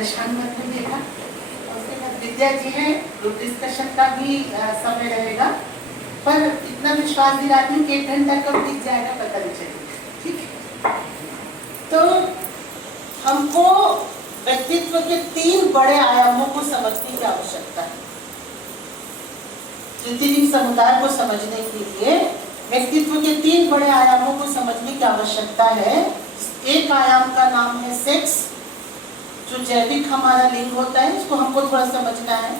परेशान मत करिएगा। उसके बाद विद्या जी हैं, ग्रुप डिस्कशन का भी समय रहेगा, पर इतना विश्वास दिलाती हूँ कि 1 घंटा कब बीत जाएगा पता नहीं चलेगा। ठीक है, तो हमको व्यक्तित्व के 3 बड़े आयामों को समझने की आवश्यकता है। तृतीय समुदाय को समझने के लिए व्यक्तित्व के 3 बड़े आयामों को समझने की आवश्यकता है। एक आयाम का नाम है सेक्स, जो जैविक हमारा लिंग होता है, इसको हमको थोड़ा समझना है।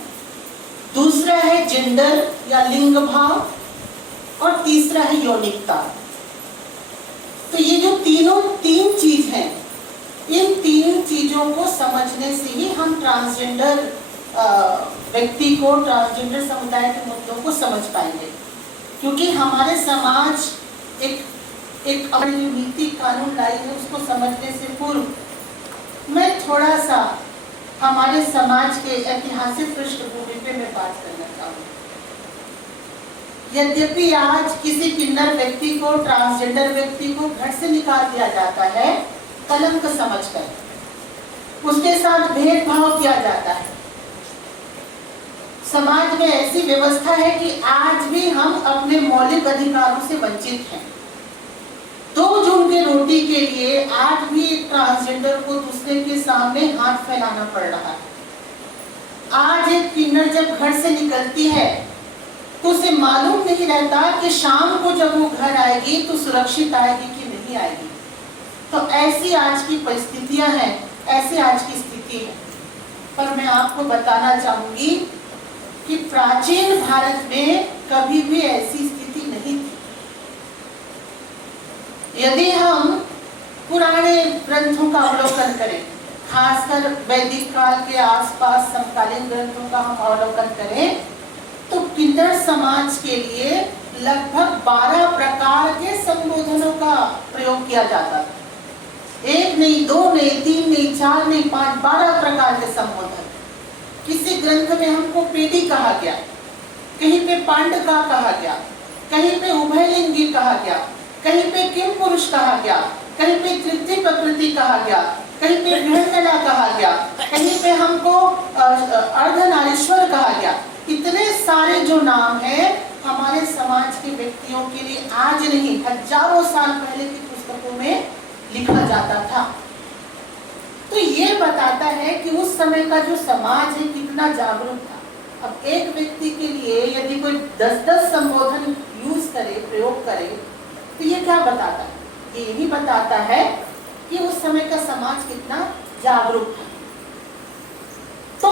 दूसरा है जेंडर या लिंग भाव, और तीसरा है यौनिकता। तो ये जो तीन चीज हैं, इन 3 चीजों को समझने से ही हम ट्रांसजेंडर व्यक्ति को, ट्रांसजेंडर समुदाय के मुद्दों को समझ पाएंगे। क्योंकि हमारे समाज एक अपनी नीति कानून लाई है, उसको समझने से पूर्व मैं थोड़ा सा हमारे समाज के ऐतिहासिक पृष्ठभूमि पे मैं बात करना चाहूँगी। यद्यपि आज किसी किन्नर व्यक्ति को, ट्रांसजेंडर व्यक्ति को घर से निकाल दिया जाता है कलंक समझकर, उसके साथ भेदभाव किया जाता है, समाज में ऐसी व्यवस्था है कि आज भी हम अपने मौलिक अधिकारों से वंचित हैं। 2 जून के रोटी के लिए आज भी एक ट्रांसजेंडर को दूसरे के सामने हाथ फैलाना पड़ रहा है। आज एक किन्नर जब घर से निकलती है तो उसे मालूम नहीं रहता कि शाम को जब वो घर आएगी तो सुरक्षित आएगी कि नहीं आएगी। तो ऐसी आज की परिस्थितियां हैं, ऐसी आज की स्थिति है। पर मैं आपको बताना चाहूंगी कि प्राचीन भारत में कभी भी ऐसी स्थिति नहीं थी। यदि हम पुराने ग्रंथों का अवलोकन करें, खासकर वैदिक काल के आसपास समकालीन ग्रंथों का हम अवलोकन करें, तो किन्नर समाज के लिए लगभग 12 प्रकार के संबोधनों का प्रयोग किया जाता था। 1 नहीं, 2 नहीं, 3 नहीं, 4 नहीं, 5, 12 प्रकार के संबोधन। किसी ग्रंथ में हमको पेटी कहा गया, कहीं पे पांडका कहा गया, कहीं पे उभयलिंगी कहा गया, कहीं पे किम पुरुष कहा गया, कहीं पे तृतीय प्रकृति कहा गया, कहीं पे गृहकला कहा गया, कहीं पे हमको अर्धनारीश्वर कहा गया। इतने सारे जो नाम हैं हमारे समाज के व्यक्तियों के लिए आज नहीं, हजारों साल पहले की पुस्तकों में लिखा जाता था। तो ये बताता है कि उस समय का जो समाज है कितना जागरूक था। अब एक व्यक्ति के लिए यदि कोई 10-10 संबोधन यूज करे, प्रयोग करे, तो ये क्या बताता है? ये यही बताता है कि उस समय का समाज कितना जागरूक था। तो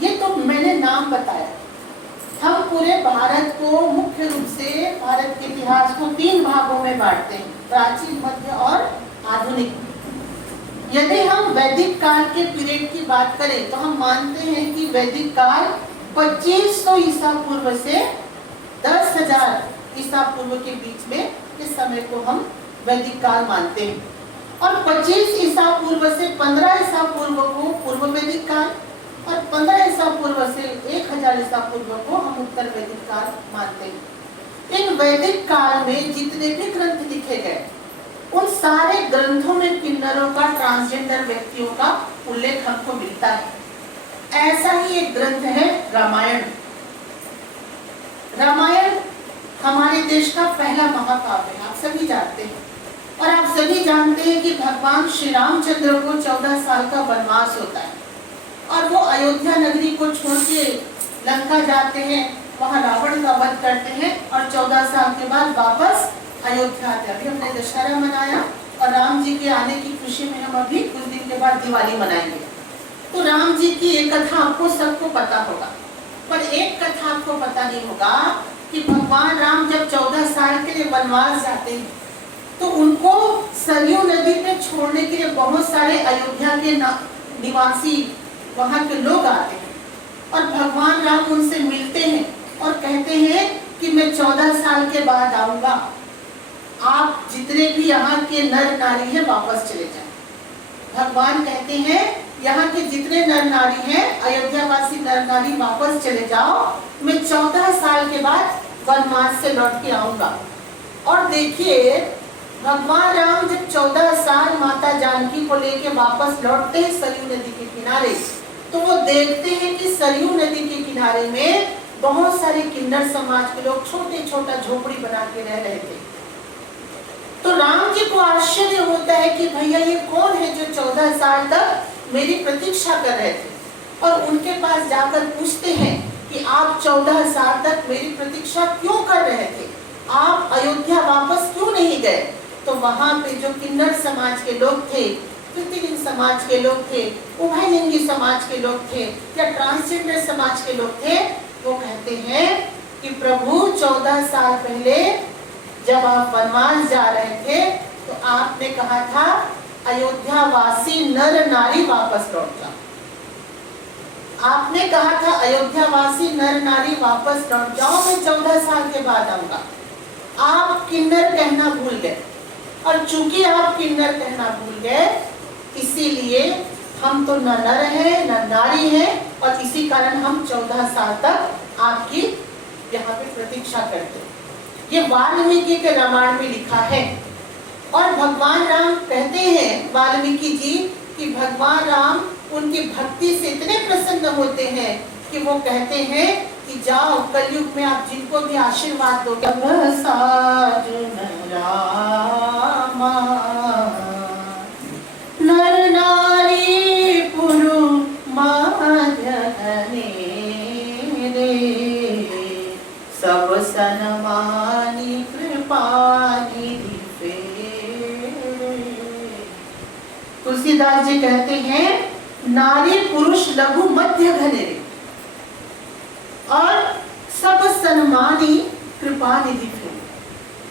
ये तो मैंने नाम बताया। हम पूरे भारत को मुख्य रूप से, भारत के इतिहास को 3 भागों में बांटते हैं, प्राचीन, मध्य और आधुनिक। यदि हम वैदिक काल के पीरियड की बात करें तो हम मानते हैं कि वैदिक काल 2500 ईसा पूर्व से 10,000 ईसा पूर्व के बीच में, इस समय को हम वैदिक काल मानते हैं। और 25 ईसा पूर्व से 15 ईसा पूर्व को पूर्व वैदिक काल, और 15 ईसा पूर्व से 1000 ईसा पूर्व को हम उत्तर वैदिक काल मानते हैं। इन वैदिक काल में जितने भी ग्रंथ लिखे गए, उन सारे ग्रंथों में किन्नरों का, ट्रांसजेंडर व्यक्तियों का उल्लेख हमको मिलता है। ऐसा ही एक ग्रंथ है रामायण। रामायण हमारे देश का पहला महाकाव्य है, आप सभी जानते हैं। और आप सभी जानते हैं कि भगवान श्री रामचंद्र को 14 साल का वनवास होता है और वो अयोध्या नगरी को छोड़ के लंका जाते हैं, वहां रावण का वध करते हैं और 14 साल के बाद वापस अयोध्या आते हैं। अभी हमने दशहरा मनाया और राम जी के आने की खुशी में हम अभी कुछ दिन के बाद दिवाली मनाएंगे। तो राम जी की एक कथा आपको सबको पता होगा, पर एक कथा आपको पता नहीं होगा कि भगवान राम जब 14 साल के लिए वनवास जाते हैं तो उनको सरयू नदी पे छोड़ने के लिए बहुत सारे अयोध्या के निवासी, वहां के लोग आते हैं और भगवान राम उनसे मिलते हैं और कहते हैं कि मैं 14 साल के बाद आऊंगा, आप जितने भी यहाँ के नर नारी हैं वापस चले जाएं। भगवान कहते हैं यहाँ के जितने नर नारी हैं, अयोध्यावासी नर नारी वापस चले जाओ, मैं 14 साल के बाद वनवास से लौट के आऊंगा। और देखिए भगवान राम जब 14 साल माता जानकी को लेके वापस लौटते हैं सरयू नदी के किनारे, तो वो देखते हैं कि सरयू नदी के किनारे में बहुत सारे किन्नर समाज के लोग छोटे छोटा झोपड़ी बना के रह रहे थे। तो राम जी को आश्चर्य होता है कि भैया ये कौन है जो 14 साल तक मेरी प्रतीक्षा कर रहे थे, और उनके पास जाकर पूछते हैं कि आप 14 साल तक मेरी प्रतीक्षा क्यों कर रहे थे, आप अयोध्या वापस क्यों नहीं गए। तो वहां पे जो किन्नर समाज के लोग थे, तृतीय समाज के लोग थे, उभयलिंगी समाज के लोग थे, या ट्रांसजेंडर समाज के लोग थे, वो कहते हैं कि प्रभु 14 साल पहले जब आप वनवास जा रहे थे तो आपने कहा था अयोध्या वासी नर नारी वापस लौट जाओ। आपने कहा था अयोध्या वासी नर नारी वापस लौट जाओ, मैं 14 साल के बाद आऊंगा। आप किन्नर कहना भूल गए, और चूंकि आप किन्नर कहना भूल गए, इसीलिए हम तो न नर हैं न नारी हैं, और इसी कारण हम 14 साल तक आपकी यहाँ पे प्रतीक्षा करते हैं। ये वाल्मीकि के रामायण में लिखा है। और भगवान राम कहते हैं वाल्मीकि जी कि भगवान राम उनकी भक्ति से इतने प्रसन्न होते हैं कि वो कहते हैं कि जाओ कलयुग में आप जिनको भी आशीर्वाद दो। नर नारी पुरु सब सनमानी कृपानी तुलसीदास जी कहते हैं नारी पुरुष लघु मध्य घने और सब सन्मानी कृपा निधि,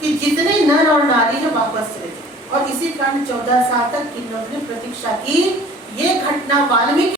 कि जितने नर और नारी है वापस चले जाए। और इसी कारण 14 साल तक किन्नरों ने प्रतीक्षा की। ये घटना वाल्मीकि